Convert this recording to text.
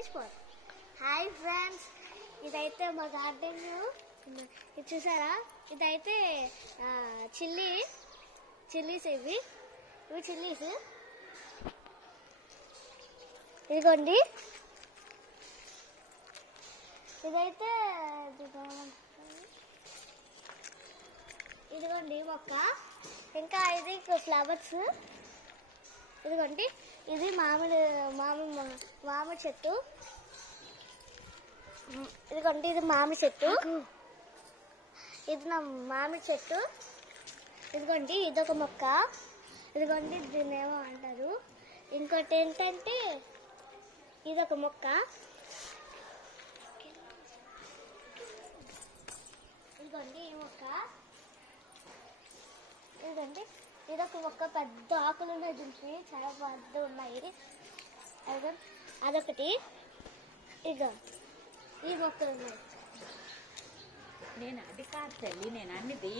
తీసుకోవాలి. Hi friends, ఇదైతే మా గార్డెన్. ఇది చూసారా, ఇదైతే చిల్లీస్. ఇవి చిల్లీస్. ఇదిగోండి, ఇదైతే ఇదిగోండి మొక్క. ఇంకా ఇది ఫ్లవర్స్. ఇదిగోండి, ఇది మామిడి చెట్టు. ఇదిగోండి, ఇది మామిడి చెట్టు. ఇది నా మామిడి చెట్టు. ఇదిగోండి, ఇదొక మొక్క. ఇదిగోండి, దీన్ని ఏమో అంటారు. ఇంకోటి ఏంటంటే ఇదొక మొక్క. ఇదిగోండి ఈ మొక్క. ఇదిగోండి, ఇదొక మొక్క. పెద్ద ఆకులు ఉన్నాయి, దీనికి చాలా పెద్ద ఉన్నాయి. అదొకటి. ఇదిగో ఈ మొక్కలు ఉన్నాయి. నేను అది కాదు తల్లి, నేను అన్నిది